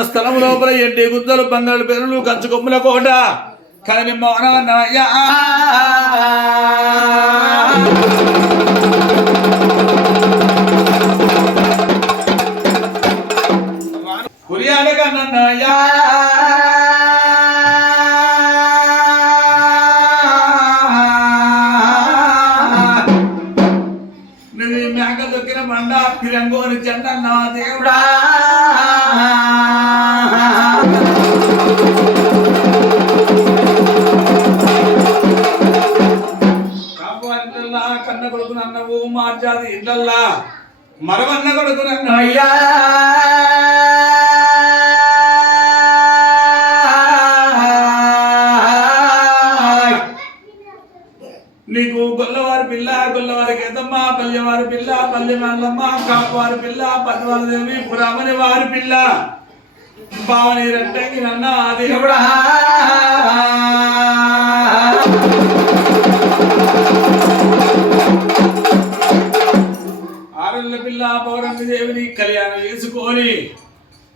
ఉన్న స్థలం లోపల ఎండి గుద్దలు బంగారు పెరులు కంచు కొమ్ముల కోట కానీ మోనయ్యా కురియాడ కన్నయ్యా నువ్వు మేక దొక్కిన బండ పిరంగోని చెందన్న దేవుడా కాపాడిల్లా కన్న కొడుకునన్నవు మార్జాది ఇళ్ళల్లా మరవన్న కొడుకునన్న అయ్యా నీకు గొల్లవారి పిల్ల గొల్లవారి కేతమ్మ పల్లెవారి పిల్ల పల్లె మల్లమ్మ కాపువారి పిల్ల పద్మాల దేవి పురామణి వారి పిల్ల బావని రెంటకి నన్న దేవుడా ఆరళ్ళ పిల్ల పౌరమి దేవిని కళ్యాణం చేసుకొని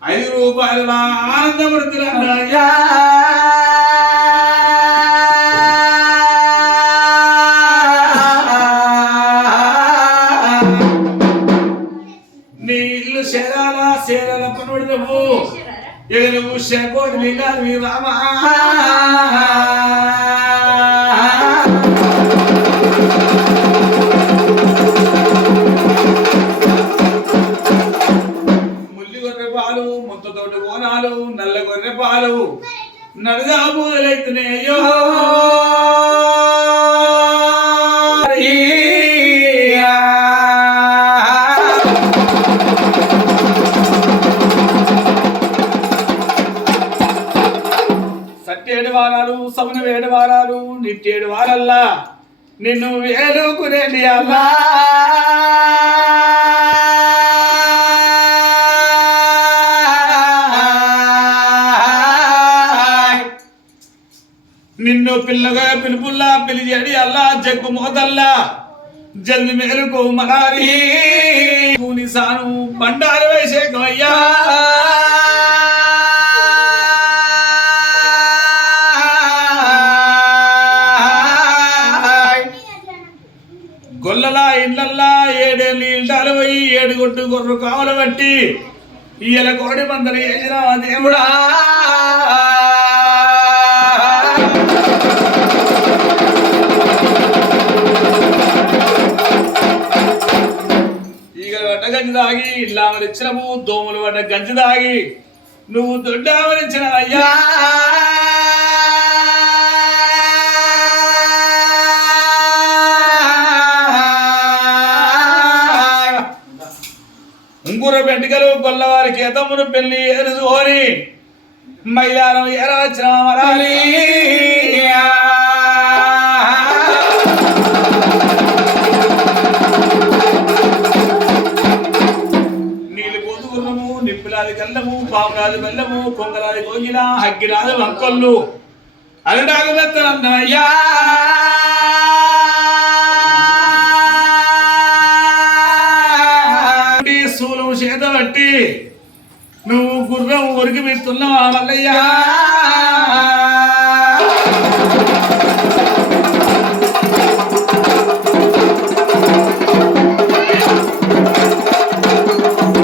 5 రూపాయల ఆనందపడుతున్నా నీ ఇల్లు శేరాల పనుడు నువ్వు ఇక నువ్వు శకోటి లింగాలు రామా ముల్లి గొర్రె పాలు ముత్తతోటి కోనాలు నల్ల గొర్రె పాలు నడదా పూలైతున్నాయి అయ్యో సట్టేడు వారాలు సవన 7 వారాలు నిట్టేడు వారల్లా నిన్ను వేలుకునేది అల్లా నిన్ను పిల్లగా పిలుపుల్లా పిలిచేడి అల్లా జగ్గు మోతల్లా జల్ది మేలుకు మరారి సాను బండారు వేసే అయ్యా గొల్లలా ఇళ్ళల్లా 7 ఏళ్ళు ఇల్టాలు పోయి 7 గొడ్డు గొర్రెలు కావల బట్టి ఇయ్యల కోడి మందలు వేసిన దేవుడా ఈగలు పడ్డ గంజి దాగి ఇల్లామనిచ్చినము దోమలు పడ్డ గంజి దాగి నువ్వు దొడ్డామనిచ్చిన అయ్యా ఉంగుర పెంటికలు గొల్లవారి కేతమును పెళ్లి ఎరుజోని మైలారం ఎరవచ్చిన మరాలి నీళ్ళు పోతుకున్నము నిప్పులాది కల్లము పాములాది బెల్లము కొంగరాది కోగిల హగ్గిరాది వంకొల్లు అరడాగు మెత్తనయ్యా సూలం చేత బట్టి నువ్వు గుర్రం ఒరికి పెడుతున్నావా మల్లయ్యా